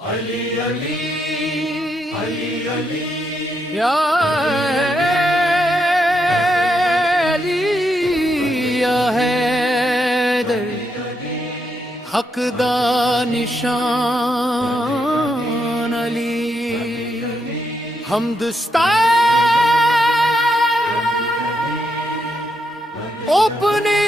अली अली अली अली या अली या हैदर हक दा निशान अली हमदस्तान ओपने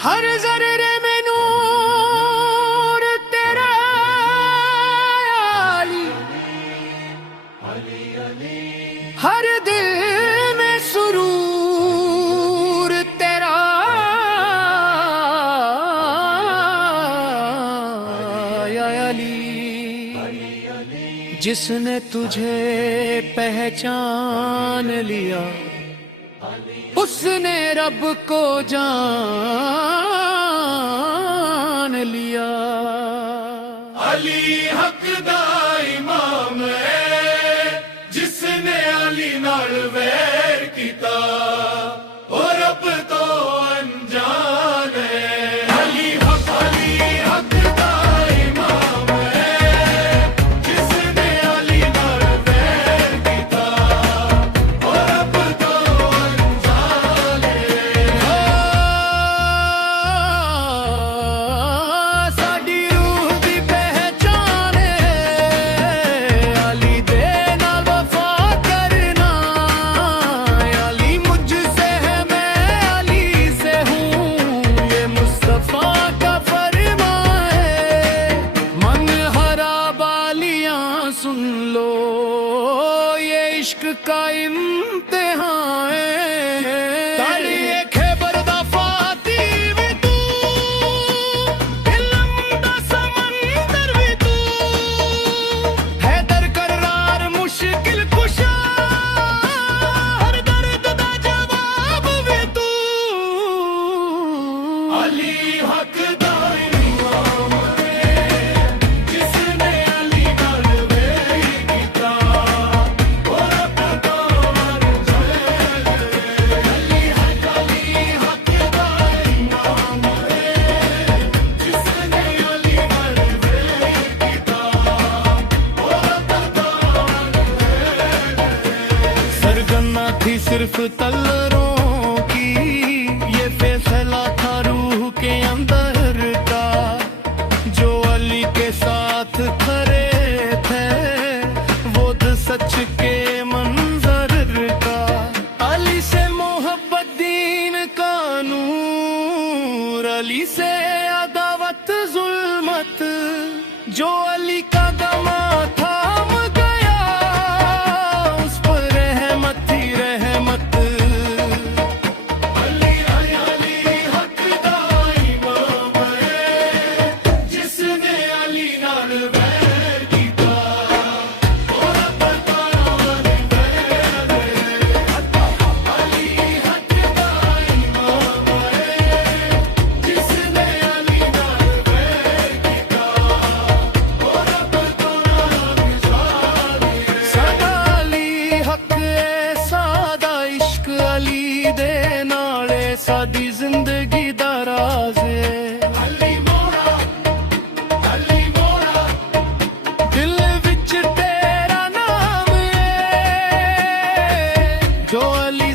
हर जर्रे में नूर तेरा अली हर दिल में सुरूर तेरा या अली जिसने तुझे पहचान लिया उसने रब को जान लिया। अली हक दा इमाम है जिसने अली नाल वैर कीता और रब तो अनजान है। अली हक दा इमाम है जिसने अली नाल वैर कीता और रब तो अनजान है। साडी रूह दी पहचान है अली दे नाल वफा करना। अली मुझसे है मैं अली से हूँ ये मुस्तफा का फरमा है। मन हरा बालियां सुन लो ये इश्क का इम्तिहान है। तालिए खैबर दा फाती भी तू इल्म दा समंदर भी तू हैदर करार मुश्किल कुशा हर दर्द दा जवाब भी तू। अली हक दा इमाम है जिसने अली नाल वैर कीता और रब तो अनजान है। अली हक दा इमाम है जिसने अली नाल वैर कीता और रब तो अनजान है। सरगना थी सिर्फ तलरों की ये फैसला था रूह के अंदर का जो अली के साथ खड़े थे वो सच के मंजर का। अली से मोहब्बत दीन का नूर अली से अदावत जुल्मत जो अली का गमा थाम गया उस पर रहमत ही रहमत। अली हक दा इमाम है जिसने अली नाल वैर कीता और रब तो अनजान है। अली हक दा इमाम है जिसने अली नाल वैर कीता और रब तो अनजान है। सादा अली हक सादा इश्क अली दे नाले सादी जिंदगी दा राज है। अली मोरा दिल विच तेरा नाम है जो अली